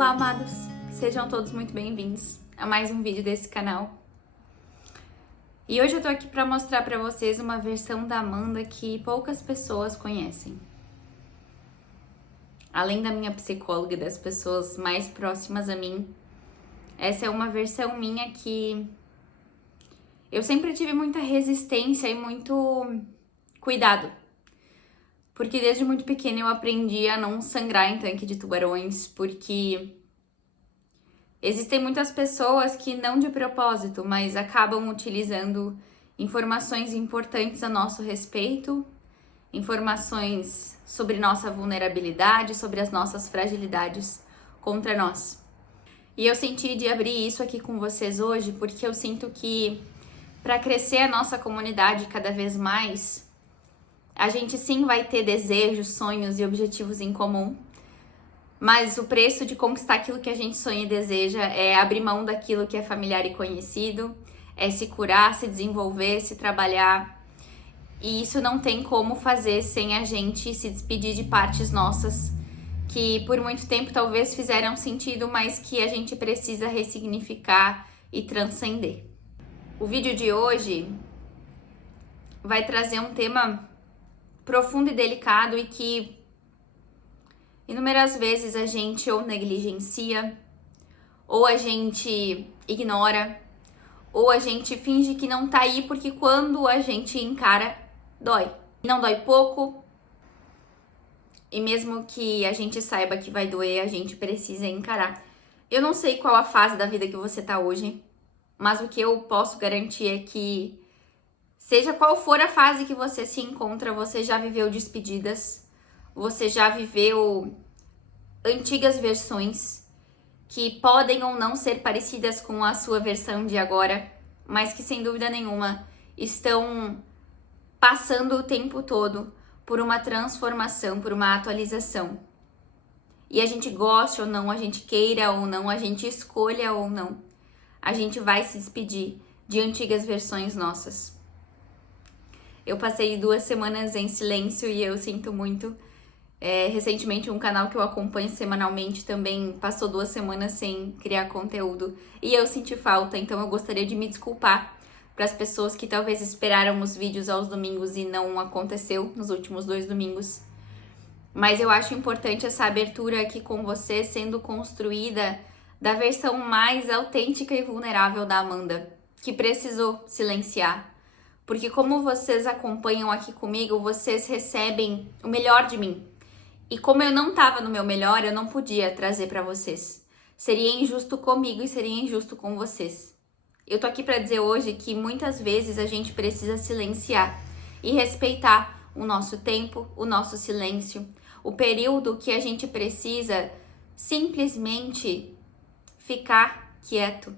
Olá, amados! Sejam todos muito bem-vindos a mais um vídeo desse canal. E hoje eu tô aqui pra mostrar pra vocês uma versão da Amanda que poucas pessoas conhecem. Além da minha psicóloga e das pessoas mais próximas a mim, essa é uma versão minha que eu sempre tive muita resistência e muito cuidado. Porque desde muito pequena eu aprendi a não sangrar em tanque de tubarões, porque existem muitas pessoas que não de propósito, mas acabam utilizando informações importantes a nosso respeito, informações sobre nossa vulnerabilidade, sobre as nossas fragilidades contra nós. E eu senti de abrir isso aqui com vocês hoje, porque eu sinto que para crescer a nossa comunidade cada vez mais, a gente sim vai ter desejos, sonhos e objetivos em comum, mas o preço de conquistar aquilo que a gente sonha e deseja é abrir mão daquilo que é familiar e conhecido, é se curar, se desenvolver, se trabalhar. E isso não tem como fazer sem a gente se despedir de partes nossas que por muito tempo talvez fizeram sentido, mas que a gente precisa ressignificar e transcender. O vídeo de hoje vai trazer um tema profundo e delicado e que inúmeras vezes a gente ou negligencia, ou a gente ignora, ou a gente finge que não tá aí, porque quando a gente encara, dói. Não dói pouco, e mesmo que a gente saiba que vai doer, a gente precisa encarar. Eu não sei qual a fase da vida que você tá hoje, mas o que eu posso garantir é que seja qual for a fase que você se encontra, você já viveu despedidas, você já viveu antigas versões que podem ou não ser parecidas com a sua versão de agora, mas que sem dúvida nenhuma estão passando o tempo todo por uma transformação, por uma atualização. E a gente goste ou não, a gente queira ou não, a gente escolha ou não, a gente vai se despedir de antigas versões nossas. Eu passei 2 semanas em silêncio e eu sinto muito. Recentemente um canal que eu acompanho semanalmente também passou 2 semanas sem criar conteúdo e eu senti falta, então eu gostaria de me desculpar para as pessoas que talvez esperaram os vídeos aos domingos e não aconteceu nos últimos 2 domingos. Mas eu acho importante essa abertura aqui com você sendo construída da versão mais autêntica e vulnerável da Amanda, que precisou silenciar. Porque como vocês acompanham aqui comigo, vocês recebem o melhor de mim. E como eu não estava no meu melhor, eu não podia trazer para vocês. Seria injusto comigo e seria injusto com vocês. Eu tô aqui para dizer hoje que muitas vezes a gente precisa silenciar e respeitar o nosso tempo, o nosso silêncio, o período que a gente precisa simplesmente ficar quieto,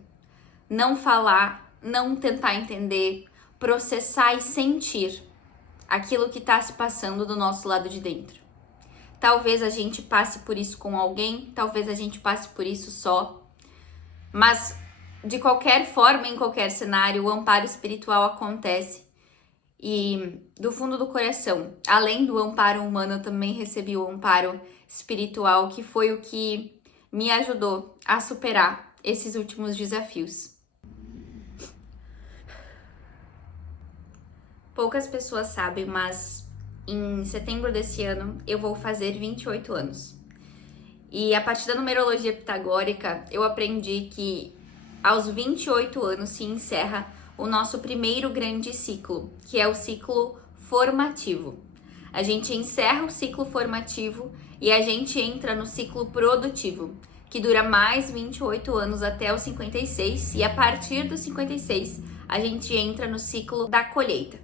não falar, não tentar entender, processar e sentir aquilo que está se passando do nosso lado de dentro. Talvez a gente passe por isso com alguém, talvez a gente passe por isso só, mas de qualquer forma, em qualquer cenário, o amparo espiritual acontece. E do fundo do coração, além do amparo humano, eu também recebi o amparo espiritual, que foi o que me ajudou a superar esses últimos desafios. Poucas pessoas sabem, mas em setembro desse ano eu vou fazer 28 anos. E a partir da numerologia pitagórica, eu aprendi que aos 28 anos se encerra o nosso primeiro grande ciclo, que é o ciclo formativo. A gente encerra o ciclo formativo e a gente entra no ciclo produtivo, que dura mais 28 anos até os 56, e a partir dos 56 a gente entra no ciclo da colheita.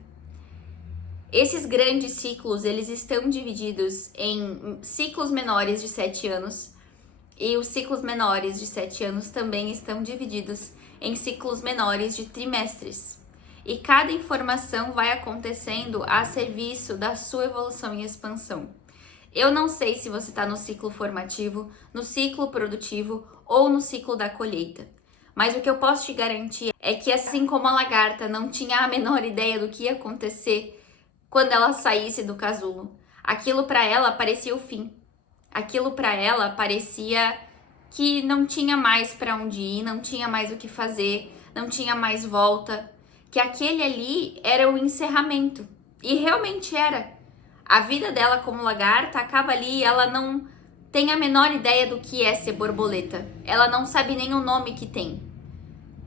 Esses grandes ciclos, eles estão divididos em ciclos menores de 7 anos, e os ciclos menores de 7 anos também estão divididos em ciclos menores de trimestres. E cada informação vai acontecendo a serviço da sua evolução e expansão. Eu não sei se você está no ciclo formativo, no ciclo produtivo ou no ciclo da colheita. Mas o que eu posso te garantir é que, assim como a lagarta não tinha a menor ideia do que ia acontecer quando ela saísse do casulo, aquilo para ela parecia o fim. Aquilo para ela parecia que não tinha mais para onde ir, não tinha mais o que fazer, não tinha mais volta, que aquele ali era o encerramento. E realmente era. A vida dela como lagarta acaba ali e ela não tem a menor ideia do que é ser borboleta. Ela não sabe nem o nome que tem.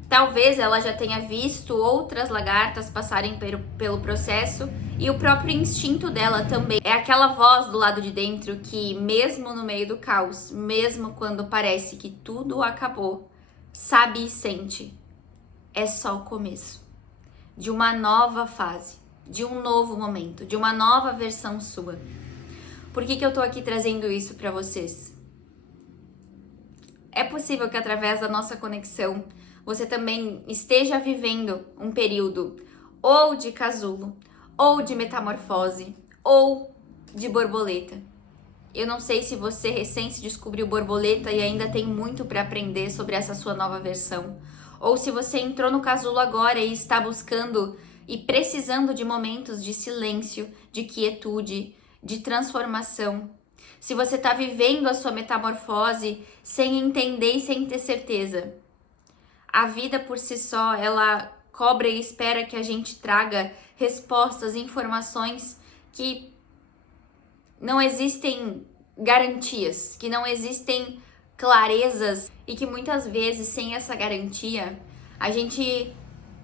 Talvez ela já tenha visto outras lagartas passarem pelo processo e o próprio instinto dela também. É aquela voz do lado de dentro que, mesmo no meio do caos, mesmo quando parece que tudo acabou, sabe e sente. É só o começo de uma nova fase, de um novo momento, de uma nova versão sua. Por que eu tô aqui trazendo isso para vocês? É possível que através da nossa conexão você também esteja vivendo um período ou de casulo, ou de metamorfose, ou de borboleta. Eu não sei se você recém se descobriu borboleta e ainda tem muito para aprender sobre essa sua nova versão, ou se você entrou no casulo agora e está buscando e precisando de momentos de silêncio, de quietude, de transformação. Se você está vivendo a sua metamorfose sem entender e sem ter certeza. A vida por si só, ela cobra e espera que a gente traga respostas, informações que não existem garantias, que não existem clarezas e que muitas vezes sem essa garantia a gente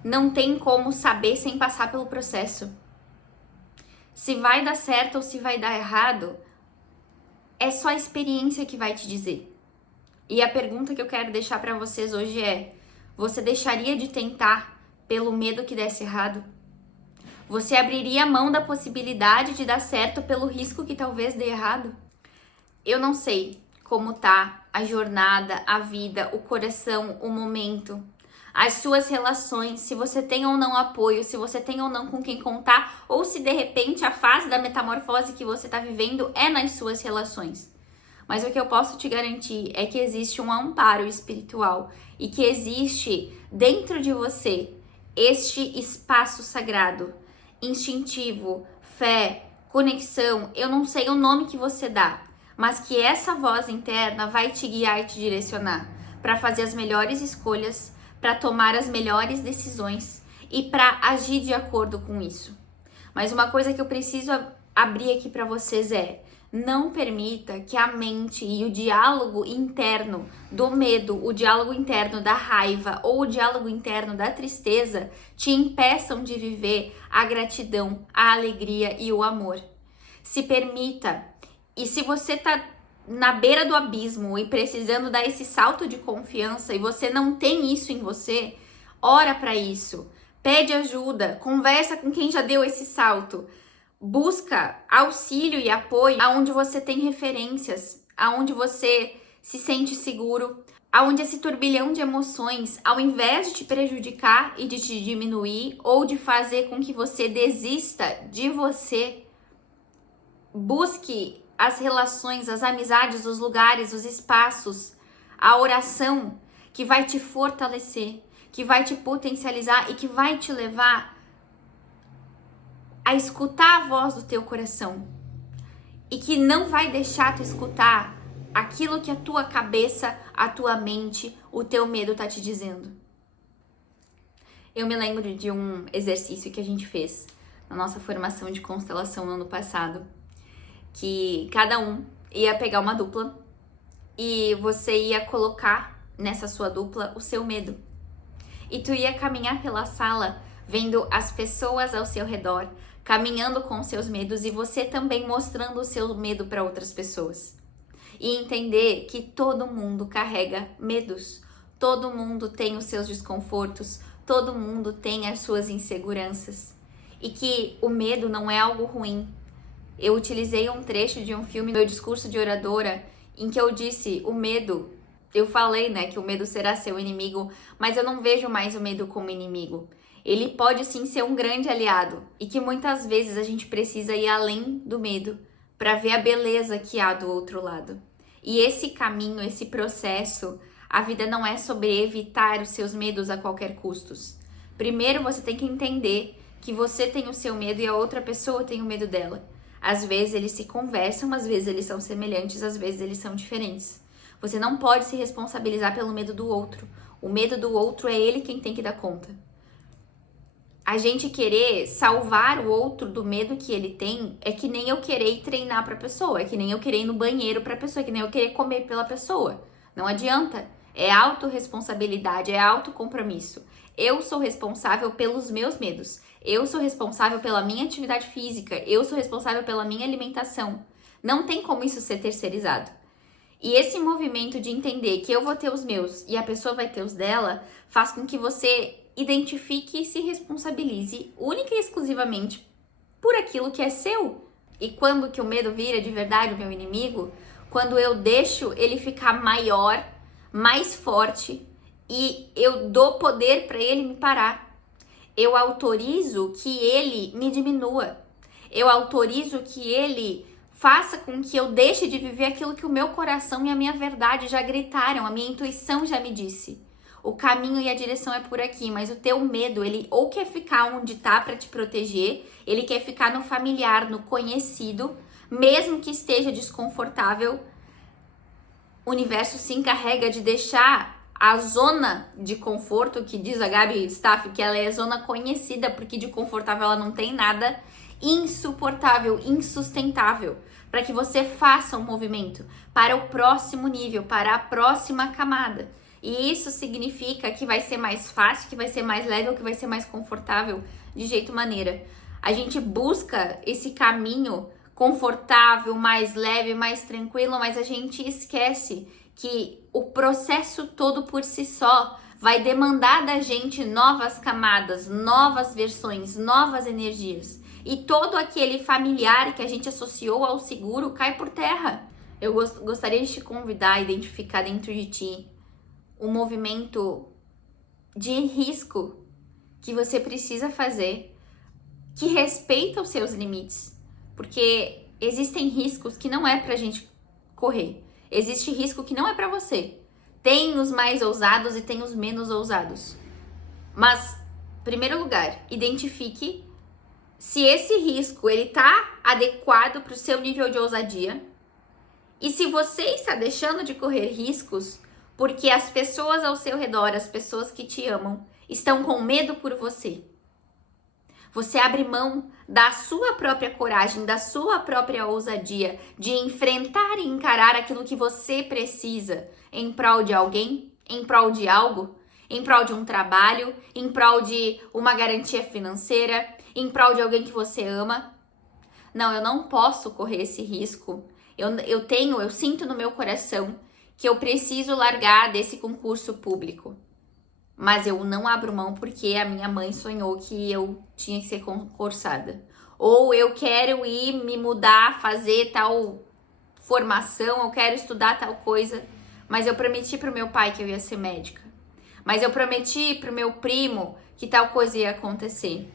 não tem como saber sem passar pelo processo. Se vai dar certo ou se vai dar errado, é só a experiência que vai te dizer. E a pergunta que eu quero deixar para vocês hoje é: você deixaria de tentar pelo medo que desse errado? Você abriria mão da possibilidade de dar certo pelo risco que talvez dê errado? Eu não sei como tá a jornada, a vida, o coração, o momento, as suas relações, se você tem ou não apoio, se você tem ou não com quem contar, ou se de repente a fase da metamorfose que você tá vivendo é nas suas relações. Mas o que eu posso te garantir é que existe um amparo espiritual e que existe dentro de você este espaço sagrado, instintivo, fé, conexão, eu não sei o nome que você dá, mas que essa voz interna vai te guiar e te direcionar para fazer as melhores escolhas, para tomar as melhores decisões e para agir de acordo com isso. Mas uma coisa que eu preciso abrir aqui para vocês é: não permita que a mente e o diálogo interno do medo, o diálogo interno da raiva ou o diálogo interno da tristeza te impeçam de viver a gratidão, a alegria e o amor. Se permita. E se você tá na beira do abismo e precisando dar esse salto de confiança e você não tem isso em você, ora para isso. Pede ajuda, conversa com quem já deu esse salto. Busca auxílio e apoio aonde você tem referências, aonde você se sente seguro, aonde esse turbilhão de emoções, ao invés de te prejudicar e de te diminuir ou de fazer com que você desista de você, busque as relações, as amizades, os lugares, os espaços, a oração que vai te fortalecer, que vai te potencializar e que vai te levar a escutar a voz do teu coração e que não vai deixar tu escutar aquilo que a tua cabeça, a tua mente, o teu medo tá te dizendo. Eu me lembro de um exercício que a gente fez na nossa formação de constelação no ano passado, que cada um ia pegar uma dupla e você ia colocar nessa sua dupla o seu medo. E tu ia caminhar pela sala vendo as pessoas ao seu redor, caminhando com seus medos e você também mostrando o seu medo para outras pessoas. E entender que todo mundo carrega medos, todo mundo tem os seus desconfortos, todo mundo tem as suas inseguranças. E que o medo não é algo ruim. Eu utilizei um trecho de um filme no meu discurso de oradora em que eu disse, o medo, eu falei, que o medo será seu inimigo, mas eu não vejo mais o medo como inimigo. Ele pode sim ser um grande aliado e que muitas vezes a gente precisa ir além do medo para ver a beleza que há do outro lado. E esse caminho, esse processo, a vida não é sobre evitar os seus medos a qualquer custo. Primeiro você tem que entender que você tem o seu medo e a outra pessoa tem o medo dela. Às vezes eles se conversam, às vezes eles são semelhantes, às vezes eles são diferentes. Você não pode se responsabilizar pelo medo do outro. O medo do outro é ele quem tem que dar conta. A gente querer salvar o outro do medo que ele tem é que nem eu querer ir treinar pra pessoa, é que nem eu querer ir no banheiro pra pessoa, é que nem eu querer comer pela pessoa. Não adianta. É autorresponsabilidade, é autocompromisso. Eu sou responsável pelos meus medos. Eu sou responsável pela minha atividade física. Eu sou responsável pela minha alimentação. Não tem como isso ser terceirizado. E esse movimento de entender que eu vou ter os meus e a pessoa vai ter os dela, faz com que você identifique e se responsabilize única e exclusivamente por aquilo que é seu. E quando que o medo vira de verdade o meu inimigo? Quando eu deixo ele ficar maior, mais forte e eu dou poder para ele me parar. Eu autorizo que ele me diminua. Eu autorizo que ele faça com que eu deixe de viver aquilo que o meu coração e a minha verdade já gritaram, a minha intuição já me disse. O caminho e a direção é por aqui, mas o teu medo, ele ou quer ficar onde tá para te proteger, ele quer ficar no familiar, no conhecido, mesmo que esteja desconfortável. O universo se encarrega de deixar a zona de conforto, que diz a Gabi Staff, que ela é zona conhecida, porque de confortável ela não tem nada, insuportável, insustentável, para que você faça um movimento para o próximo nível, para a próxima camada. E isso significa que vai ser mais fácil, que vai ser mais leve ou que vai ser mais confortável de jeito maneira. A gente busca esse caminho confortável, mais leve, mais tranquilo, mas a gente esquece que o processo todo por si só vai demandar da gente novas camadas, novas versões, novas energias. E todo aquele familiar que a gente associou ao seguro cai por terra. Eu gostaria de te convidar a identificar dentro de ti um movimento de risco que você precisa fazer, que respeita os seus limites. Porque existem riscos que não é pra gente correr. Existe risco que não é pra você. Tem os mais ousados e tem os menos ousados. Mas, em primeiro lugar, identifique se esse risco ele tá adequado pro seu nível de ousadia. E se você está deixando de correr riscos porque as pessoas ao seu redor, as pessoas que te amam, estão com medo por você. Você abre mão da sua própria coragem, da sua própria ousadia, de enfrentar e encarar aquilo que você precisa em prol de alguém, em prol de algo, em prol de um trabalho, em prol de uma garantia financeira, em prol de alguém que você ama. Não, eu não posso correr esse risco. Eu sinto no meu coração que eu preciso largar desse concurso público. Mas eu não abro mão porque a minha mãe sonhou que eu tinha que ser concursada. Ou eu quero ir me mudar, fazer tal formação, eu quero estudar tal coisa. Mas eu prometi pro meu pai que eu ia ser médica. Mas eu prometi pro meu primo que tal coisa ia acontecer.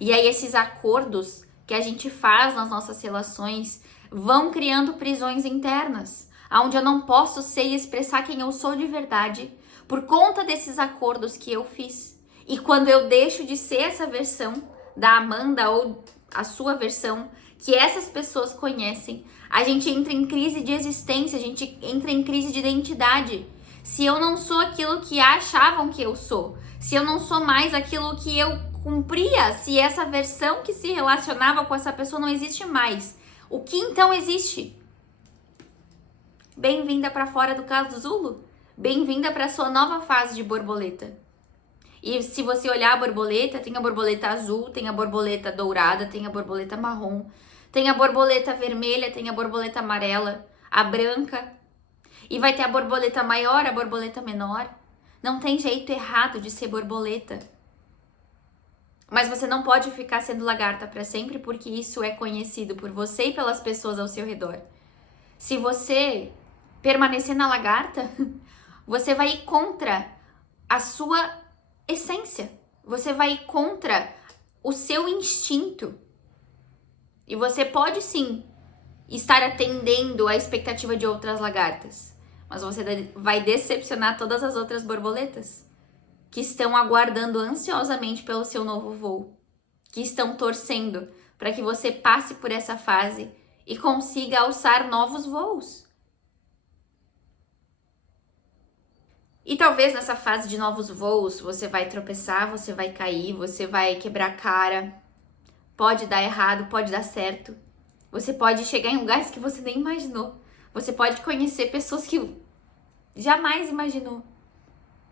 E aí esses acordos que a gente faz nas nossas relações vão criando prisões internas, onde eu não posso ser e expressar quem eu sou de verdade, por conta desses acordos que eu fiz. E quando eu deixo de ser essa versão da Amanda ou a sua versão que essas pessoas conhecem, a gente entra em crise de existência, a gente entra em crise de identidade. Se eu não sou aquilo que achavam que eu sou, se eu não sou mais aquilo que eu cumpria, se essa versão que se relacionava com essa pessoa não existe mais, o que então existe? Bem-vinda para fora do casulo. Bem-vinda para sua nova fase de borboleta. E se você olhar a borboleta, tem a borboleta azul, tem a borboleta dourada, tem a borboleta marrom, tem a borboleta vermelha, tem a borboleta amarela, a branca. E vai ter a borboleta maior, a borboleta menor. Não tem jeito errado de ser borboleta. Mas você não pode ficar sendo lagarta para sempre, porque isso é conhecido por você e pelas pessoas ao seu redor. Se você permanecer na lagarta, você vai ir contra a sua essência. Você vai ir contra o seu instinto. E você pode sim estar atendendo à expectativa de outras lagartas, mas você vai decepcionar todas as outras borboletas que estão aguardando ansiosamente pelo seu novo voo, que estão torcendo para que você passe por essa fase e consiga alçar novos voos. E talvez nessa fase de novos voos, você vai tropeçar, você vai cair, você vai quebrar a cara. Pode dar errado, pode dar certo. Você pode chegar em lugares que você nem imaginou. Você pode conhecer pessoas que jamais imaginou.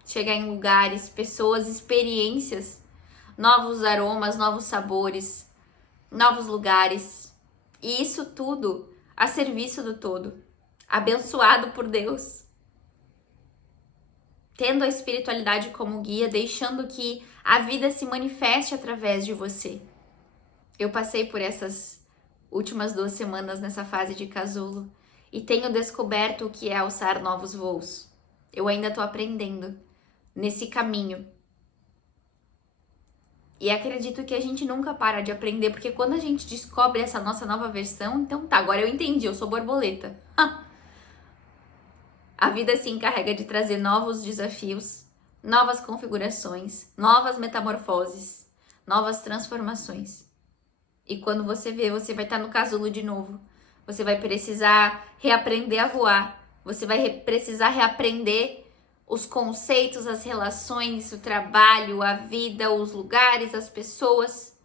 Chegar em lugares, pessoas, experiências, novos aromas, novos sabores, novos lugares. E isso tudo a serviço do todo. Abençoado por Deus. Tendo a espiritualidade como guia, deixando que a vida se manifeste através de você. Eu passei por essas últimas 2 semanas nessa fase de casulo e tenho descoberto o que é alçar novos voos. Eu ainda estou aprendendo nesse caminho. E acredito que a gente nunca para de aprender, porque quando a gente descobre essa nossa nova versão, então tá, agora eu entendi, eu sou borboleta. A vida se encarrega de trazer novos desafios, novas configurações, novas metamorfoses, novas transformações. E quando você vê, você vai estar no casulo de novo. Você vai precisar reaprender a voar. Você vai precisar reaprender os conceitos, as relações, o trabalho, a vida, os lugares, as pessoas.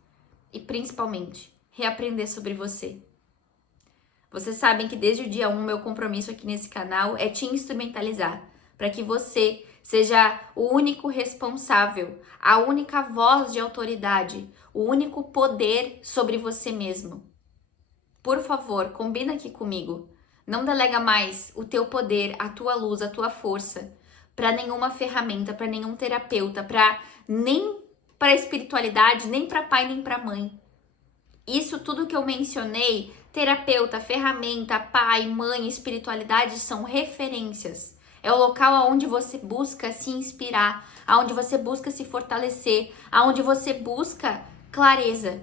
E principalmente, reaprender sobre você. Vocês sabem que desde o dia 1, meu compromisso aqui nesse canal é te instrumentalizar, para que você seja o único responsável, a única voz de autoridade, o único poder sobre você mesmo. Por favor, combina aqui comigo. Não delega mais o teu poder, a tua luz, a tua força para nenhuma ferramenta, para nenhum terapeuta, nem para espiritualidade, nem para pai, nem para mãe. Isso tudo que eu mencionei, terapeuta, ferramenta, pai, mãe, espiritualidade, são referências. É o local onde você busca se inspirar, onde você busca se fortalecer, onde você busca clareza.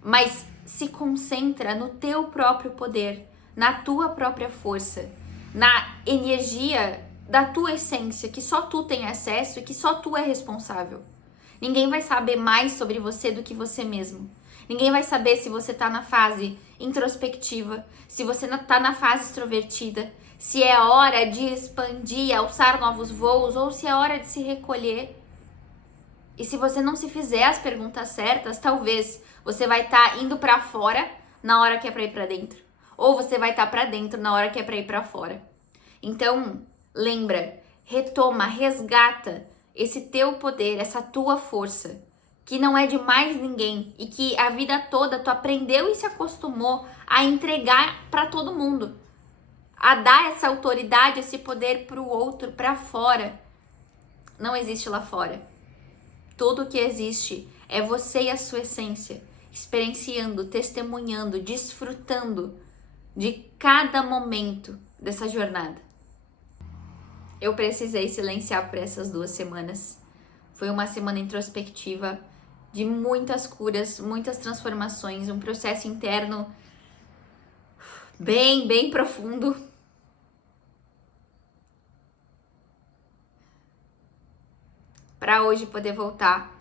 Mas se concentra no teu próprio poder, na tua própria força, na energia da tua essência, que só tu tem acesso e que só tu é responsável. Ninguém vai saber mais sobre você do que você mesmo. Ninguém vai saber se você tá na fase introspectiva, se você tá na fase extrovertida, se é hora de expandir, alçar novos voos ou se é hora de se recolher. E se você não se fizer as perguntas certas, talvez você vai estar indo para fora na hora que é para ir para dentro, ou você vai estar para dentro na hora que é para ir para fora. Então, lembra, retoma, resgata esse teu poder, essa tua força, que não é de mais ninguém e que a vida toda tu aprendeu e se acostumou a entregar para todo mundo, a dar essa autoridade, esse poder para o outro, para fora. Não existe lá fora. Tudo que existe é você e a sua essência, experienciando, testemunhando, desfrutando de cada momento dessa jornada. Eu precisei silenciar por essas 2 semanas. Foi uma semana introspectiva, de muitas curas, muitas transformações, um processo interno bem profundo. Para hoje poder voltar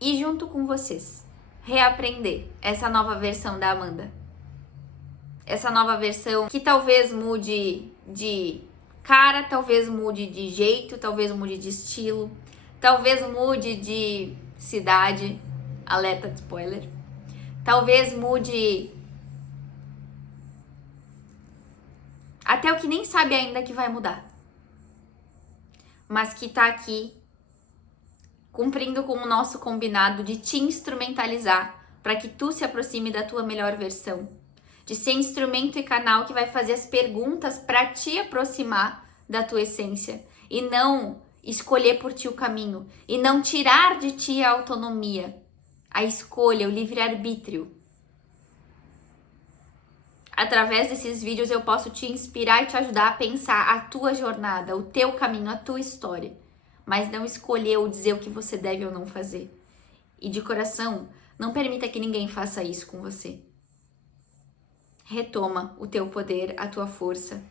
e junto com vocês reaprender essa nova versão da Amanda. Essa nova versão que talvez mude de cara, talvez mude de jeito, talvez mude de estilo, talvez mude de cidade, alerta de spoiler, talvez mude até o que nem sabe ainda que vai mudar, mas que tá aqui cumprindo com o nosso combinado de te instrumentalizar para que tu se aproxime da tua melhor versão, de ser instrumento e canal que vai fazer as perguntas para te aproximar da tua essência e não escolher por ti o caminho e não tirar de ti a autonomia, a escolha, o livre-arbítrio. Através desses vídeos eu posso te inspirar e te ajudar a pensar a tua jornada, o teu caminho, a tua história, mas não escolher ou dizer o que você deve ou não fazer. E de coração, não permita que ninguém faça isso com você. Retoma o teu poder, a tua força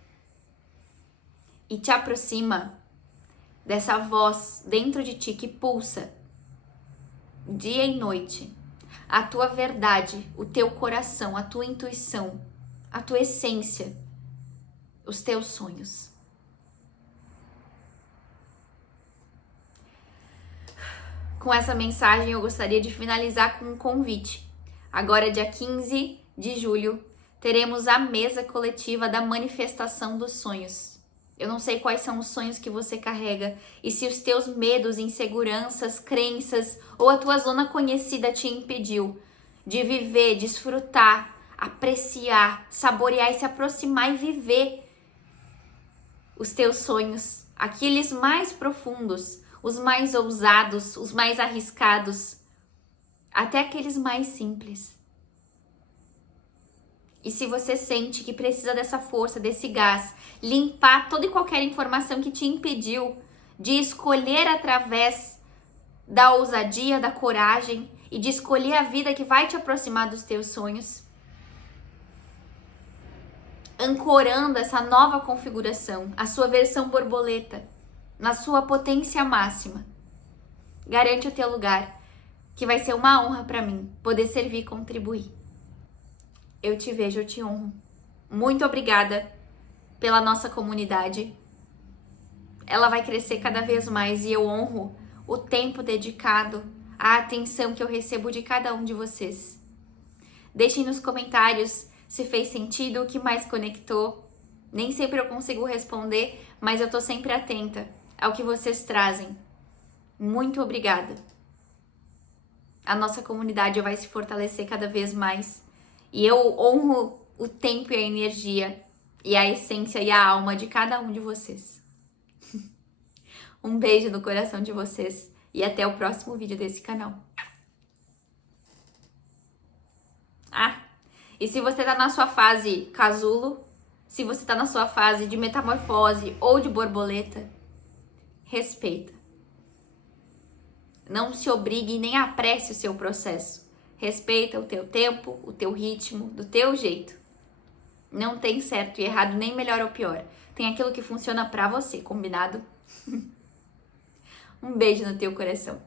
e te aproxima dessa voz dentro de ti que pulsa dia e noite, a tua verdade, o teu coração, a tua intuição, a tua essência, os teus sonhos. Com essa mensagem, eu gostaria de finalizar com um convite. Agora, dia 15 de julho, teremos a mesa coletiva da manifestação dos sonhos. Eu não sei quais são os sonhos que você carrega e se os teus medos, inseguranças, crenças ou a tua zona conhecida te impediu de viver, desfrutar, apreciar, saborear e se aproximar e viver os teus sonhos, aqueles mais profundos, os mais ousados, os mais arriscados, até aqueles mais simples. E se você sente que precisa dessa força, desse gás, limpar toda e qualquer informação que te impediu de escolher através da ousadia, da coragem e de escolher a vida que vai te aproximar dos teus sonhos, ancorando essa nova configuração, a sua versão borboleta, na sua potência máxima, garante o teu lugar, que vai ser uma honra para mim poder servir e contribuir. Eu te vejo, eu te honro. Muito obrigada pela nossa comunidade. Ela vai crescer cada vez mais e eu honro o tempo dedicado, a atenção que eu recebo de cada um de vocês. Deixem nos comentários se fez sentido, o que mais conectou. Nem sempre eu consigo responder, mas eu tô sempre atenta ao que vocês trazem. Muito obrigada. A nossa comunidade vai se fortalecer cada vez mais. E eu honro o tempo e a energia e a essência e a alma de cada um de vocês. Um beijo no coração de vocês e até o próximo vídeo desse canal. E se você tá na sua fase casulo, se você tá na sua fase de metamorfose ou de borboleta, respeita. Não se obrigue nem apresse o seu processo. Respeita o teu tempo, o teu ritmo, do teu jeito. Não tem certo e errado, nem melhor ou pior. Tem aquilo que funciona pra você, combinado? Um beijo no teu coração.